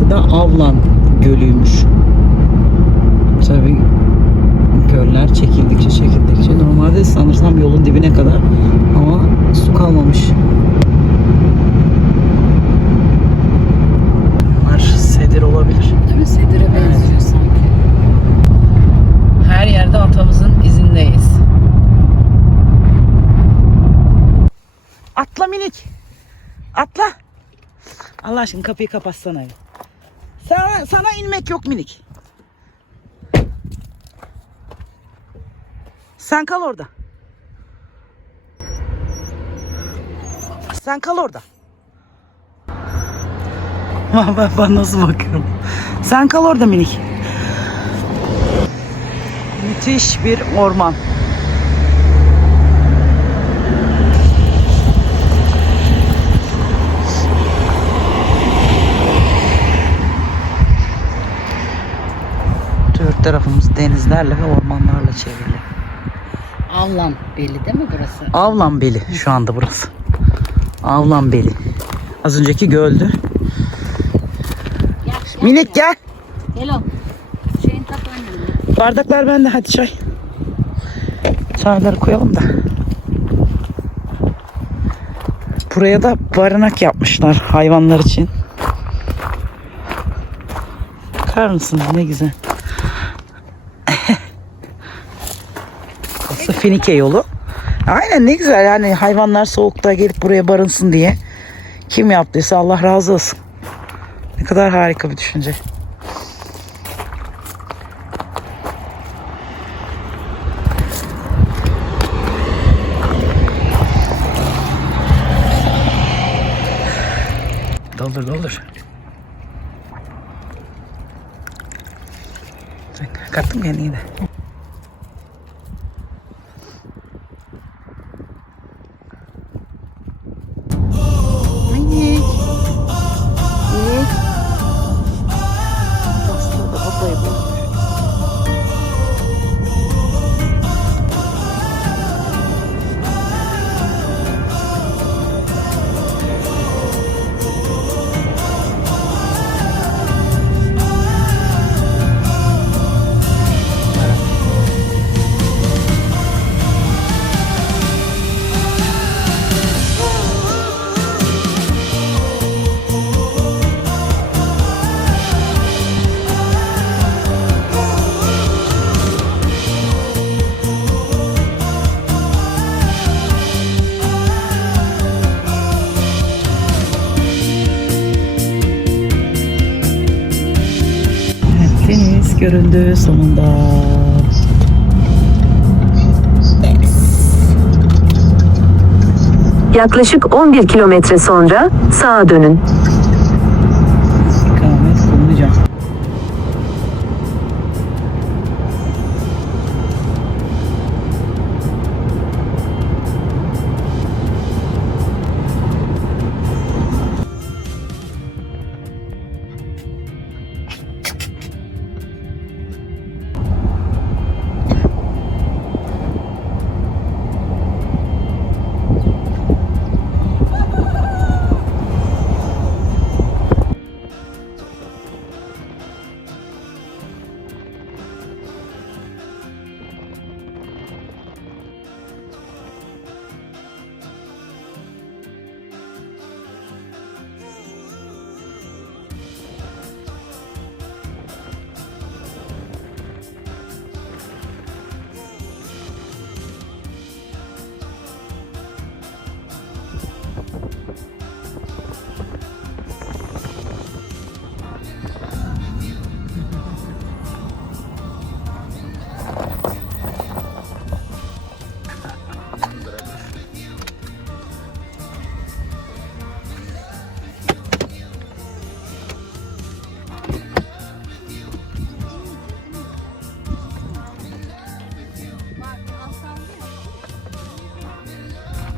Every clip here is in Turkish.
Burası da Avlan Gölü'ymüş. Tabii göller çekildikçe çekildikçe normalde sanırsam yolun dibine kadar ama su kalmamış. Bunlar sedir olabilir. Değil mi? Sedire benziyor sanki. Her yerde atamızın izindeyiz. Atla minik. Atla. Allah aşkına kapıyı kapatsana. bir. Sana, sana inmek yok minik. Sen kal orada. Sen kal orada. ben, ben nasıl bakıyorum? Sen kal orada minik. Müthiş bir orman. Tarafımız denizlerle ve ormanlarla çevrili. Avlan belli değil mi burası? Avlan Beli şu anda burası. Avlan Beli. Az önceki göldü. Gel. Minik gel. Gel o. Şeyin tak. Bardaklar bende hadi çay. Çayları koyalım da. Buraya da barınak yapmışlar hayvanlar için. Bakar mısınız ne güzel. Finike yolu. Aynen ne güzel yani hayvanlar soğukta gelip buraya barınsın diye. Kim yaptıysa Allah razı olsun. Ne kadar harika bir düşünce. Doldur doldur. Kattım kendini de. Göründü sonunda. Yaklaşık 11 kilometre sonra sağa dönün.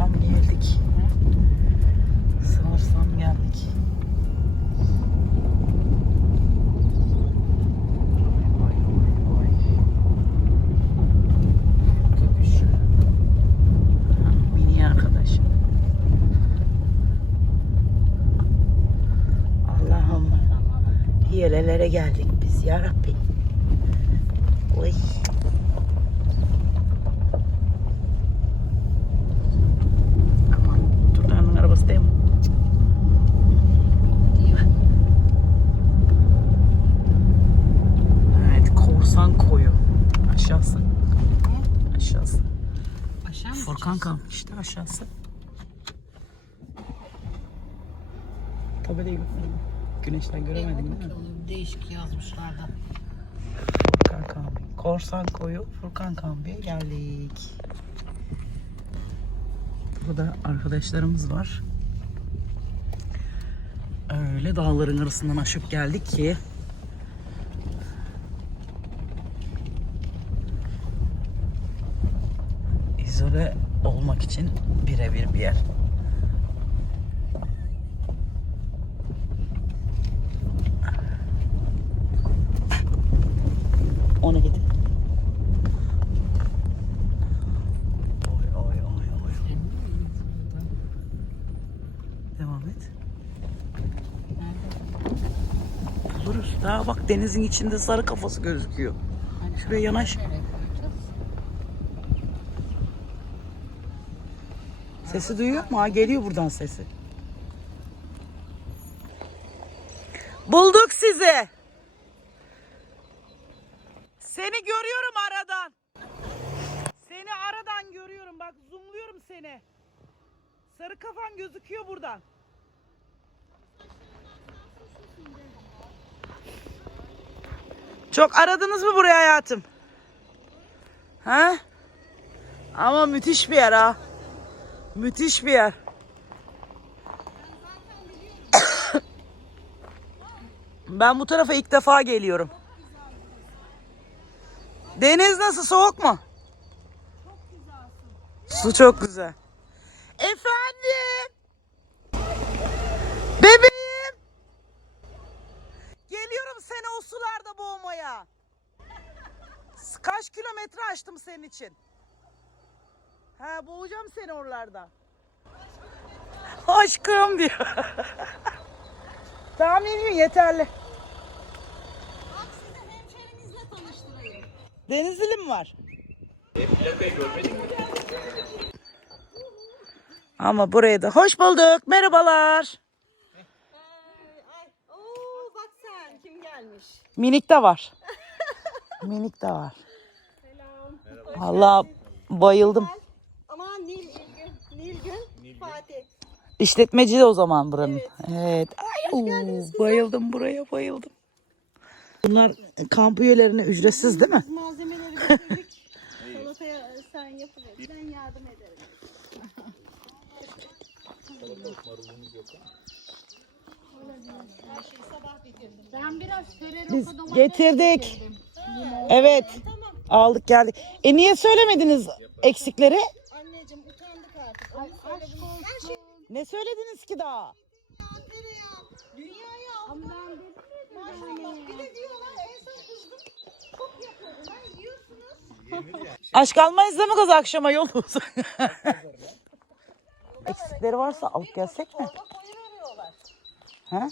Sanırsam geldik. Sanırsam geldik. Yerlere geldik biz ya Rabbi. Oy. Aman Turdan'ın arabası değil mi? Evet korsan koyu. Aşağısı. Aşağısı. Kamp işte aşağısı. Tabelayı görmedim. Güneşten göremedin değil mi? Değişik yazmışlar da. Furkan kampi. Korsan koyu Furkan kampiye geldik. Burada arkadaşlarımız var. Öyle dağların arasından aşıp geldik ki izole olmak için birebir bir yer. O neydi? Oy oy oy oy. Devam et. Buluruz. Daha bak denizin içinde sarı kafası gözüküyor. Şuraya yanaş. Şöyle koyacağız. Sesi duyuyor mu? Ha, geliyor buradan sesi. Bulduk sizi. Seni görüyorum aradan. Seni aradan görüyorum. Bak zoomluyorum seni. Sarı kafan gözüküyor buradan. Çok aradınız mı buraya hayatım? Ha? Ama müthiş bir yer ha. Müthiş bir yer. Ben bu tarafa ilk defa geliyorum. Deniz nasıl soğuk mu? Su çok güzel. Efendim? Bebeğim. Geliyorum seni o sularda boğmaya. Kaç kilometre açtım senin için? Ha boğacağım seni oralarda. Aşkım diyor. tamam Nilgün yeterli. Denizli mi var? Ama buraya da hoş bulduk. Merhabalar. Oo bak sen kim gelmiş? Minik de var. Minik de var. Allah bayıldım. Aman Nil İlgün, Nilgün, Fatih. İşletmeci de o zaman buranın. Evet. Ay, oo, bayıldım buraya bayıldım. Bunlar kamp üyelerine ücretsiz değil mi? Malzemeleri getirdik. Salataya sen yapıver. Ben yardım ederim. Ben biraz Biz domates getirdik. Evet. Aldık geldik. E niye söylemediniz eksikleri? Anneciğim utandık artık. Her şey Ne söylediniz ki daha? tereyağı. Dünyaya aldılar. Maşallah. Bir de diyorlar en son kızdım. Çok yapıyorum. Ben yiyorsunuz. Aşk almayız değil mi kız akşama yolumuz? Eksikleri varsa alıp gelsek mi? Ha?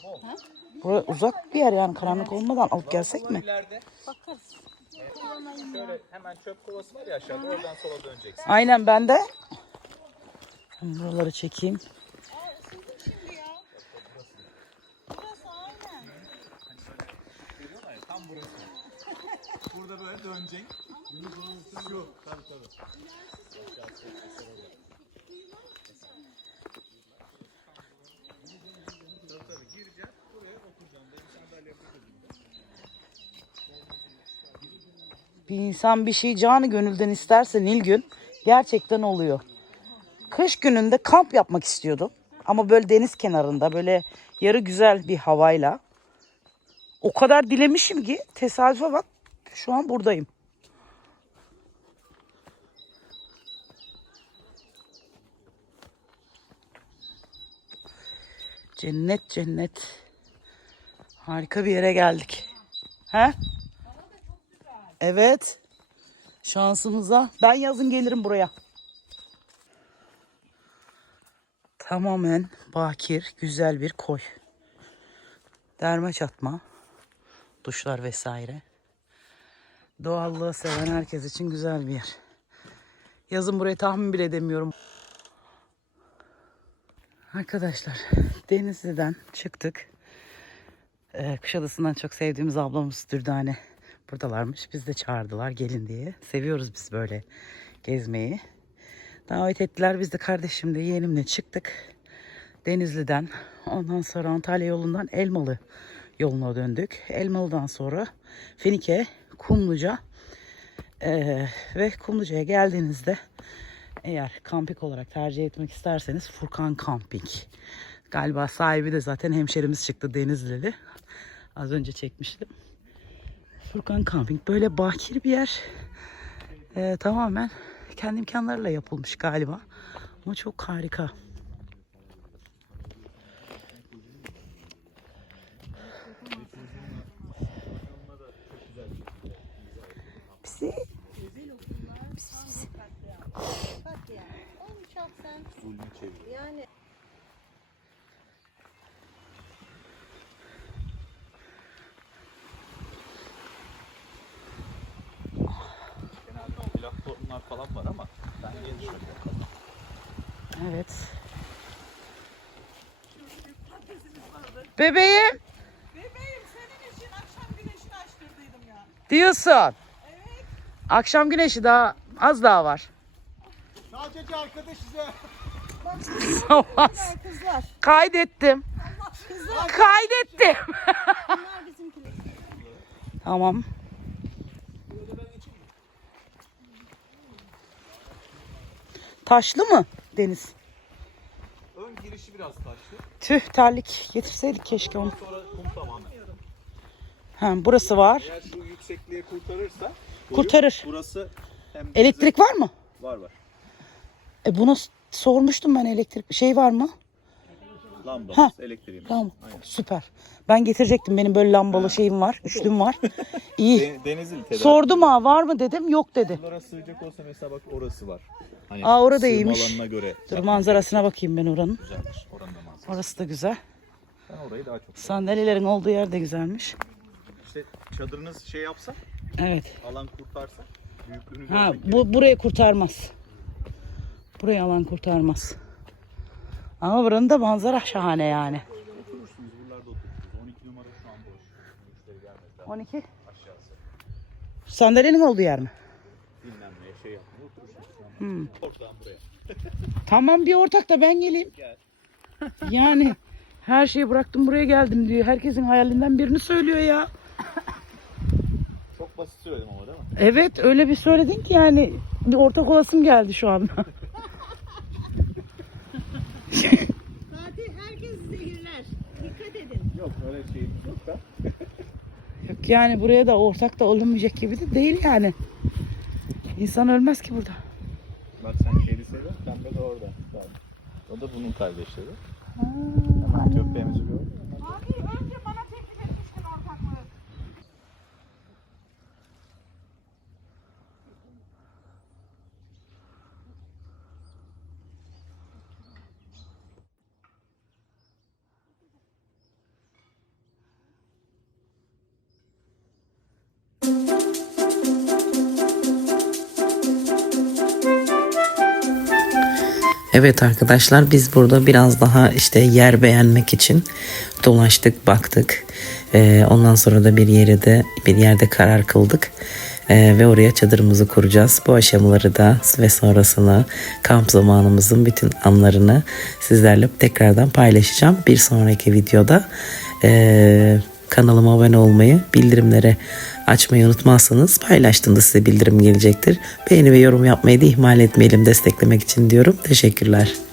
Burası uzak bir yer yani karanlık olmadan alıp gelsek mi? Şöyle hemen çöp kovası var ya aşağıda oradan sola döneceksin. Aynen ben de. Buraları çekeyim. Burası aynen. Tam burası. Burada böyle döneceksin. Şu tabii tabii. Bir insan bir şey canı gönülden isterse Nilgün gerçekten oluyor. Kış gününde kamp yapmak istiyordum. Ama böyle deniz kenarında böyle yarı güzel bir havayla. O kadar dilemişim ki tesadüfe bak şu an buradayım. Cennet cennet. Harika bir yere geldik. He? Evet. Şansımıza. Ben yazın gelirim buraya. Tamamen bakir, güzel bir koy. Derme çatma. Duşlar vesaire. Doğallığı seven herkes için güzel bir yer. Yazın burayı tahmin bile edemiyorum. Arkadaşlar Denizli'den çıktık. Ee, Kuşadası'ndan çok sevdiğimiz ablamız Dürdane buradalarmış. Biz de çağırdılar gelin diye. Seviyoruz biz böyle gezmeyi. Davet ettiler. Biz de kardeşimle yeğenimle çıktık. Denizli'den. Ondan sonra Antalya yolundan Elmalı yoluna döndük. Elmalı'dan sonra Fenike, Kumluca ee, ve Kumluca'ya geldiğinizde eğer kamping olarak tercih etmek isterseniz Furkan Camping. Galiba sahibi de zaten hemşerimiz çıktı Denizlili. Az önce çekmiştim. Furkan Camping böyle bakir bir yer. Ee, tamamen kendi imkanlarıyla yapılmış galiba. Ama çok harika. Pisi. Bak ya. On şahsen yani Genelde o platformlar falan var ama ben yeni söylüyorum. Evet. Bebeğim bebeğim senin için akşam güneşini açtırdıydım ya. diyorsun. Akşam güneşi daha az daha var. Sadece arkadaş size. Kızlar. Kaydettim. Kaydettim. Bunlar bizimkiler. Tamam. Taşlı mı deniz? Ön girişi biraz taşlı. Tüh terlik getirseydik keşke onu. Sonra kum tamamen. Ha, burası var. Eğer şu yüksekliğe kurtarırsa. Kurtarır. Burası hem Elektrik var mı? var var. E buna s- sormuştum ben elektrik şey var mı? Lambamız, Ha. elektriğimiz. Tamam. Aynen. Süper. Ben getirecektim. Benim böyle lambalı şeyim var. Üçlüm var. İyi. De- Denizli tedarik. Sordum ha var mı dedim. Yok dedi. Orası sığacak olsa mesela bak orası var. Hani Aa, orada iyiymiş. alanına göre. Dur manzarasına bakayım ben oranın. Güzeldir. Oranın da manzarası. Orası da güzel. Ben orayı daha çok Sandalyelerin olduğu yer de güzelmiş. İşte çadırınız şey yapsa, Evet. alan kurtarsa büyüklüğünü Ha bu burayı kurtarmaz. Burayı alan kurtarmaz. Ama buranın da manzara şahane yani. Oturursunuz buralarda oturursunuz. 12 numara şu an boş. Müşteri gelmedi daha 12. aşağısı. Sandalyenin olduğu yer mi? Dinlenmeye şey oturursunuz. Hmm. Ortadan buraya. Tamam bir ortak da ben geleyim. Gel. Yani her şeyi bıraktım buraya geldim diyor. Herkesin hayalinden birini söylüyor ya. Çok basit söyledim ama değil mi? Evet öyle bir söyledin ki yani bir ortak olasım geldi şu anda. Fatih herkes zehirler. Dikkat edin. Yok öyle şeyimiz yok da. Yok yani buraya da ortak da olunmayacak gibi de değil yani. İnsan ölmez ki burada. Bak sen kediseri, pembe de orada. O da bunun kardeşleri. Hemen köpeğimizi gördün mü? Abi Evet arkadaşlar biz burada biraz daha işte yer beğenmek için dolaştık baktık. Ee, ondan sonra da bir yere de bir yerde karar kıldık. Ee, ve oraya çadırımızı kuracağız. Bu aşamaları da ve sonrasını kamp zamanımızın bütün anlarını sizlerle tekrardan paylaşacağım. Bir sonraki videoda ee, kanalıma abone olmayı, bildirimleri açmayı unutmazsanız paylaştığımda size bildirim gelecektir. Beğeni ve yorum yapmayı da ihmal etmeyelim desteklemek için diyorum. Teşekkürler.